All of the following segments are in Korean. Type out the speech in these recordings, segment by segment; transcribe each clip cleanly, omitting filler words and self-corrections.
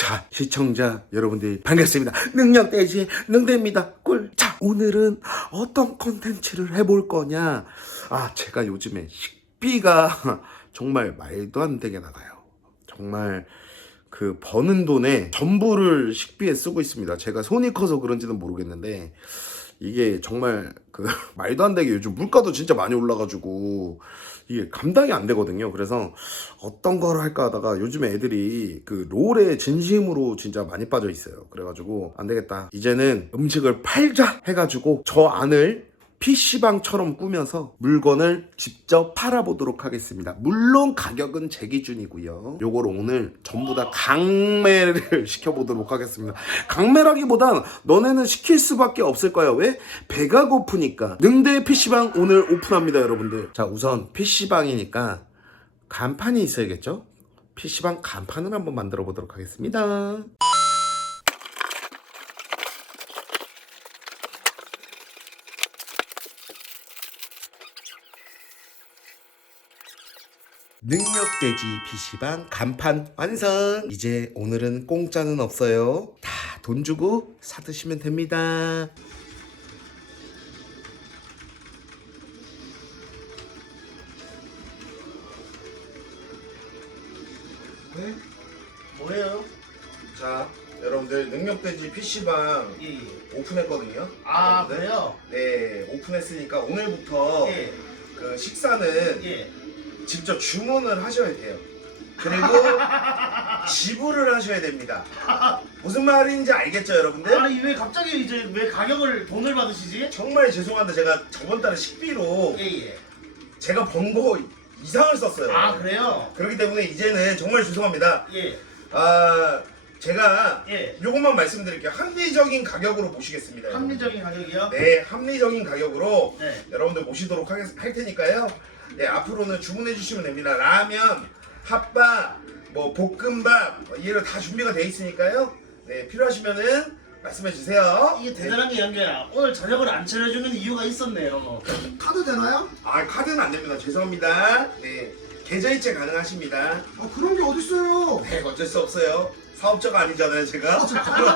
자, 시청자 여러분들 반갑습니다. 능력돼지 능대입니다. 꿀. 자, 오늘은 어떤 콘텐츠를 해볼 거냐. 제가 요즘에 식비가 정말 말도 안 되게 나가요. 정말 그 버는 돈의 전부를 식비에 쓰고 있습니다. 제가 손이 커서 그런지는 모르겠는데 이게 정말 그 말도 안 되게 요즘 물가도 진짜 많이 올라가지고 이게 감당이 안 되거든요. 그래서 어떤 걸 할까 하다가 요즘에 애들이 그 롤에 진심으로 진짜 많이 빠져 있어요. 그래가지고 안 되겠다, 이제는 음식을 팔자 해가지고 저 안을 PC방처럼 꾸며서 물건을 직접 팔아보도록 하겠습니다. 물론 가격은 제 기준이고요. 요걸 오늘 전부 다 강매를 시켜보도록 하겠습니다. 강매라기보단 너네는 시킬 수밖에 없을 거야. 왜? 배가 고프니까. 능대 PC방 오늘 오픈합니다, 여러분들. 자, 우선 PC방이니까 간판이 있어야겠죠? PC방 간판을 한번 만들어 보도록 하겠습니다. 능력돼지 PC방 간판 완성! 이제 오늘은 공짜는 없어요. 다 돈 주고 사드시면 됩니다. 네? 뭐예요? 자, 여러분들 능력돼지 PC방 예. 오픈했거든요. 아, 여러분들. 그래요? 네, 오픈했으니까 오늘부터 예. 그 식사는 예. 직접 주문을 하셔야 돼요. 그리고 지불을 하셔야 됩니다. 무슨 말인지 알겠죠, 여러분들? 아니 왜 갑자기 이제 왜 가격을 돈을 받으시지? 정말 죄송한데 제가 저번 달에 식비로 예예. 제가 번 거 이상을 썼어요. 아, 그래요? 그렇기 때문에 이제는 정말 죄송합니다. 예. 제가 예. 요것만 말씀드릴게요. 합리적인 가격으로 모시겠습니다. 합리적인 가격이요? 네, 합리적인 가격으로 네. 여러분들 모시도록 할 테니까요. 네, 앞으로는 주문해 주시면 됩니다. 라면, 핫바, 뭐 볶음밥 이런 다 준비가 돼 있으니까요. 네, 필요하시면은 말씀해 주세요. 이게 대단한 게 연결야. 오늘 저녁을 안 차려주는 이유가 있었네요. 카드 되나요? 카드는 안 됩니다. 죄송합니다. 네, 계좌이체 가능하십니다. 그런 게 어딨어요? 네, 어쩔 수 없어요. 사업자가 아니잖아요, 제가.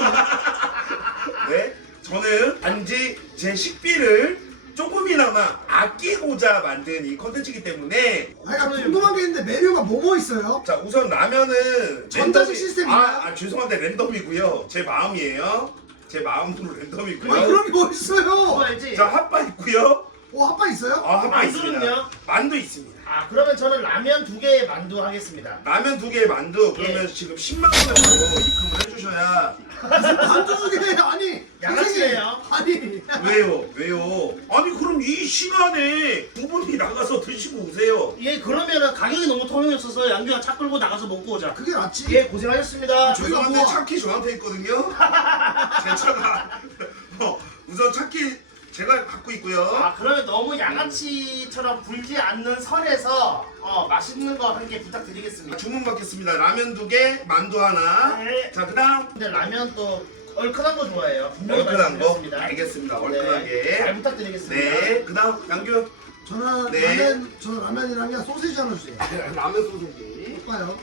네, 저는 단지 제 식비를 조금이나마 아끼고자 만든 이 컨텐츠이기 때문에. 나 궁금한 게 있는데 메뉴가 뭐뭐 있어요? 자, 우선 라면은 전자식 시스템인가요? 죄송한데 랜덤이고요. 제 마음이에요. 제 마음으로 랜덤이고요. 그런 게 그거 어딨어요? 알지? 자, 핫바 있고요. 핫바 있어요? 핫바 있습니다. 만두는요? 만두 있습니다. 그러면 저는 라면 2개 만두 하겠습니다. 라면 2개에 만두. 그러면 예. 지금 10만 원을 바로 입금을 해주셔야. 만두 두 개, 아니 양아치예요. 아니 왜요? 아니 그럼 이 시간에 두 분이 나가서 드시고 오세요. 예, 그러면은 가격이 너무 통용이 없어서 양규가 차 끌고 나가서 먹고 오자. 그게 낫지. 예, 고생하셨습니다. 저희가 죄송한데 뭐- 차키 저한테 있거든요. 제 차가. 우선 차키 제가 갖고 있고요. 그러면 너무 양아치처럼 굴지 않는 선에서 맛있는 거 한 개 부탁드리겠습니다. 주문 받겠습니다. 라면 2개, 만두 하나. 네. 자, 그다음 근데 라면 또 얼큰한 거 좋아해요. 분명히 얼큰한 거. 말씀드렸습니다. 알겠습니다. 네, 얼큰하게. 잘 부탁드리겠습니다. 네. 그다음 양규. 저는 네. 저는 라면이랑 소시지 하나 주세요. 라면 소고기. 볼까요?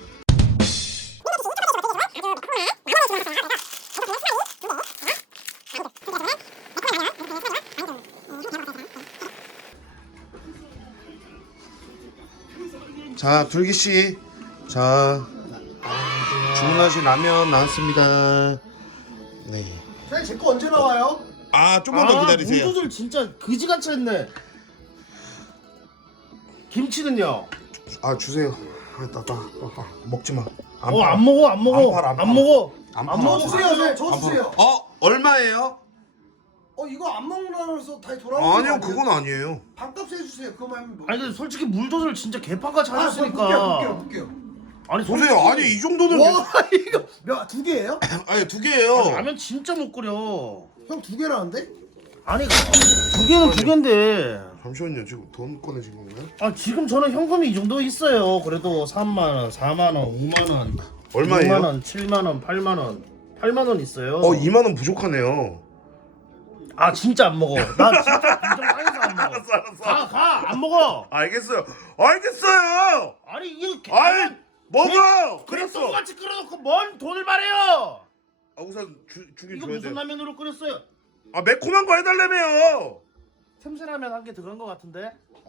자, 둘기 씨. 자, 주문하신 라면 나왔습니다. 네. 사장님 제 거 언제 나와요? 좀만 더 기다리세요. 문두들 진짜 그지같이 했네. 김치는요? 주세요. 나 먹지 마. 안 먹어. 안 팔아. 안 먹어. 안 안 팔아. 먹어. 주세요, 저 주세요. 얼마예요? 이거 안 먹는다고 해서 다시 돌아오는 아니요, 거 그건 아니에요. 반값 해주세요. 그거만 뭐. 아니 근데 솔직히 물도들 진짜 개판같이 볼게요. 하셨으니까. 아니 보세요. 솔직히- 아니 이 정도는 와 이거 두 개예요? 아니 2개예요. 라면 진짜 못 끓여. 형 두 개라는데? 아니 2개는 2개인데. 잠시만요. 지금 돈 꺼내신 건가요? 지금 저는 현금이 이 정도 있어요. 그래도 3만 원, 4만 원, 5만 원, 얼마예요? 6만 원, 7만 원, 8만 원, 8만 원 있어요. 2만 원 부족하네요. 진짜 안 먹어. 나 진짜 인정 땅에서 안 먹어. 알았어. 가, 안 먹어. 알겠어요. 아니 이게 아이, 먹어. 그래 똑같이 끓여놓고 뭔 돈을 말해요? 우선 주긴 이거 줘야 무슨 돼요. 라면으로 끓였어요? 아 매콤한 거 해달라며요. 틈새라면 한 개 들어간 것 같은데?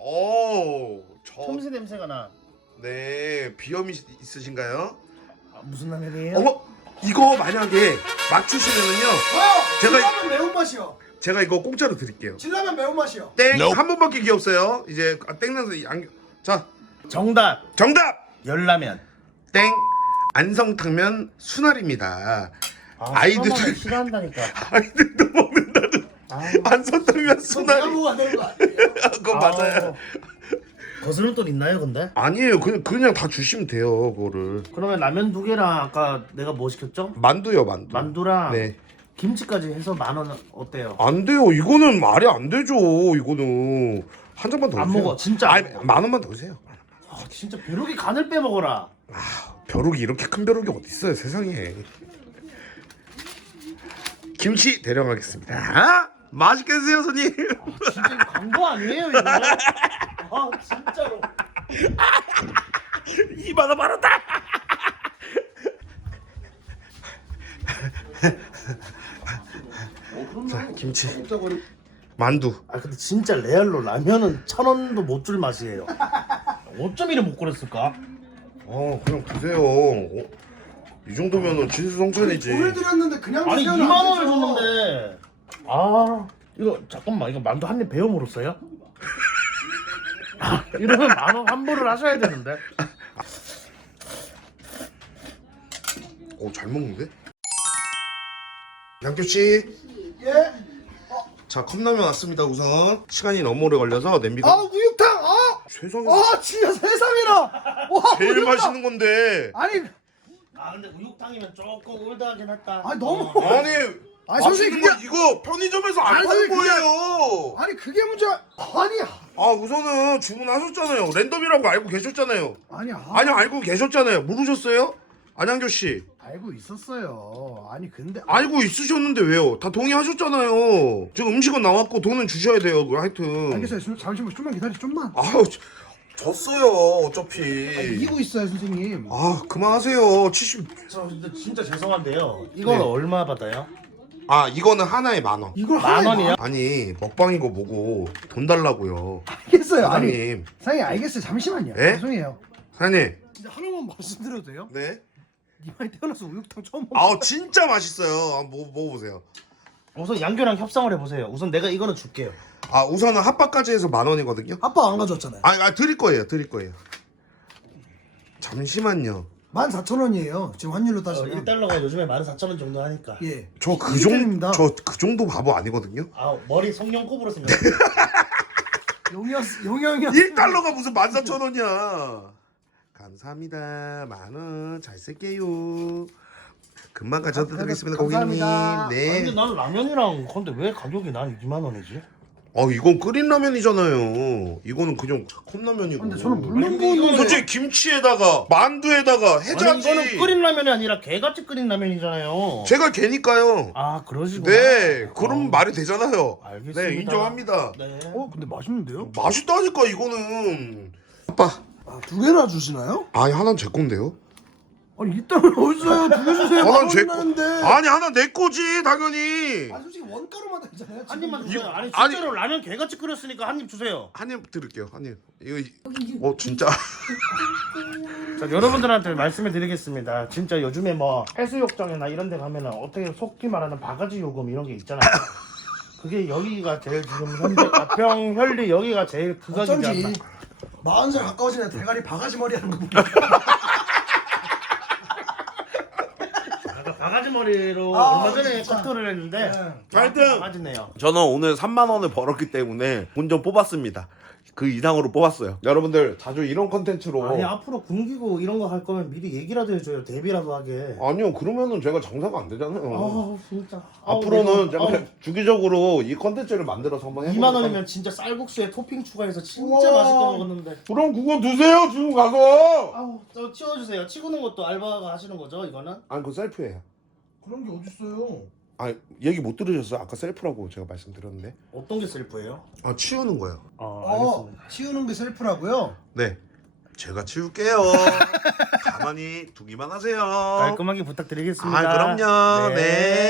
저 틈새 냄새가 나. 네 비염이 있으신가요? 아, 무슨 라면이에요? 어머 이거 만약에 맞추시면은요 제가- 진라면 매운맛이요. 제가 이거 공짜로 드릴게요. 진라면 매운맛이요. 땡 한 번밖에 기회 없어요. 이제 땡나서 자 정답! 정답 열라면. 땡 안성탕면 순알입니다. 아이들이- 싫어한다니까. 아이들도 먹는다는 안성탕면 내가 순알 먹어야 되는 거 아니에요? 그거 맞아요. 거스름 돈 있나요, 근데? 아니에요. 그냥 다 주시면 돼요. 그거를 그러면 라면 2개랑 아까 내가 뭐 시켰죠? 만두요 만두. 만두랑 네. 김치까지 해서 10,000원 어때요? 안 돼요. 이거는 말이 안 되죠. 이거는 한 잔만 더 안 주세요. 먹어, 진짜 안 아니, 먹어. 10,000원만 더 주세요. 아, 진짜 벼룩이 간을 빼먹어라. 벼룩이 이렇게 큰 벼룩이 어디 있어요 세상에. 김치 대령하겠습니다. 맛있게 드세요 손님. 진짜 이거 광고 아니에요, 이거? 아, 진짜로. 2만원 받았다. 자 김치 만두. 아, 근데 진짜 레알로 라면은 1,000원도 못 줄 맛이에요. 어쩜 이래 못 그랬을까? 그냥 드세요. 이 정도면은 진수성찬이지. 돈을 드렸는데 그냥 아니, 드시면 2만 안 원을 되죠. 줬는데. 아, 이거 잠깐만, 이거 만두 한 입 배워 물었어요? 아, 이러면 10,000원 환불을 하셔야 되는데. 잘 먹는데? 양규 씨, 예? 자 컵라면 왔습니다. 우선 시간이 너무 오래 걸려서 냄비가 아 우육탕! 세상에 진짜 세상에나! 와 제일 우육탕! 맛있는 건데. 아니 아, 근데 우육탕이면 조금 올드하긴 했다. 아니, 너무- 아니 아니, 맛있는 선생님, 거 이거 편의점에서 안 아니, 파는 그게- 거예요. 아니 그게 문제야. 우선은 주문하셨잖아요. 랜덤이라고 알고 계셨잖아요. 아니 아니 알고 계셨잖아요. 모르셨어요? 안양교 씨 알고 있었어요. 아니 근데 알고 있으셨는데 왜요? 다 동의하셨잖아요. 지금 음식은 나왔고 돈은 주셔야 돼요. 하여튼. 알겠어요. 잠시만 좀만 기다려 좀만. 졌어요 어차피. 이기고 있어요 선생님. 그만하세요. 70. 저 근데 진짜 죄송한데요. 이거는 네. 얼마 받아요? 이거는 하나에 10,000원. 이걸 10,000원이요? 아니 먹방인 거 보고 돈 달라고요. 알겠어요. 아니 사장님. 사장님 알겠어요. 잠시만요. 예? 죄송해요. 사장님. 근데 하나만 말씀드려도 돼요? 네. 이번에 태어나서 우육탕 처음 먹어. 진짜 맛있어요. 한번 먹어보세요. 우선 양교랑 협상을 해보세요. 우선 내가 이거는 줄게요. 우선은 핫바까지 해서 10,000원이거든요. 아빠 안 가져왔잖아요. 드릴 거예요. 잠시만요. 14,000원이에요. 지금 환율로 따지면. 1달러가 요즘에 14,000원 정도 하니까. 예. 저 그 일단입니다. 정도 바보 아니거든요. 머리 성냥kop으로 생겼어. 용영이었어. 1달러가 무슨 14,000원이야. 감사합니다. 10,000원 잘 쓸게요. 금방 가져다 드리겠습니다, 고객님. 감사합니다. 네. 근데 난 라면이랑 근데 왜 가격이 난 2만 원이지? 이건 끓인 라면이잖아요. 이거는 그냥 컵라면이고. 근데 저는 물론 아니, 근데 이거는 부었는데 솔직히 김치에다가 만두에다가 아니 해자지. 이거는 끓인 라면이 아니라 개같이 끓인 라면이잖아요. 제가 개니까요. 그러시구나. 네, 그럼 말이 되잖아요. 알겠습니다. 네, 인정합니다. 네. 근데 맛있는데요? 맛있다니까 이거는. 아빠, 두 개나 주시나요? 하나는 제 건데요. 아니 이따가 어딨어요? 두 개 주세요. 하나는 제 나는데. 하나 내 거지 당연히. 솔직히 원가로만 되잖아요. 한 입만 지금. 주세요. 아니 아니- 실제로 라면 개같이 끓였으니까 한 입 주세요. 한 입 드릴게요. 한 입. 진짜. 자, 여러분들한테 말씀을 드리겠습니다. 진짜 요즘에 뭐 해수욕장이나 이런 데 가면은 어떻게 속기 말하는 바가지 요금 이런 게 있잖아요. 그게 여기가 제일 지금 현재 가평 현리 여기가 제일 극악이지 어쩐지 않나. 40살 가까워진 애 대가리 바가지 머리 하는 거 보니까 바가지 머리로 얼마 전에 진짜. 커트를 했는데 하여튼. 바가지네요. 저는 오늘 3만 원을 벌었기 때문에 돈 좀 뽑았습니다. 그 이상으로 뽑았어요. 여러분들 자주 이런 컨텐츠로. 아니 앞으로 굶기고 이런 거 할 거면 미리 얘기라도 해줘요. 데뷔라도 하게. 아니요, 그러면은 제가 장사가 안 되잖아요. 진짜. 앞으로는 내가- 제가 주기적으로 이 컨텐츠를 만들어서 한번 해볼까요? 2만 원이면 진짜 쌀국수에 토핑 추가해서 진짜 우와. 맛있게 먹었는데. 그럼 그거 드세요 지금 가서. 저 치워주세요. 치우는 것도 알바가 하시는 거죠, 이거는? 아니 그거 셀프예요. 그런 게 어딨어요? 얘기 못 들으셨어요? 아까 셀프라고 제가 말씀드렸는데. 어떤 게 셀프예요? 치우는 거예요. 알겠습니다. 치우는 게 셀프라고요? 네. 제가 치울게요. 가만히 두기만 하세요. 깔끔하게 부탁드리겠습니다. 아, 그럼요. 네.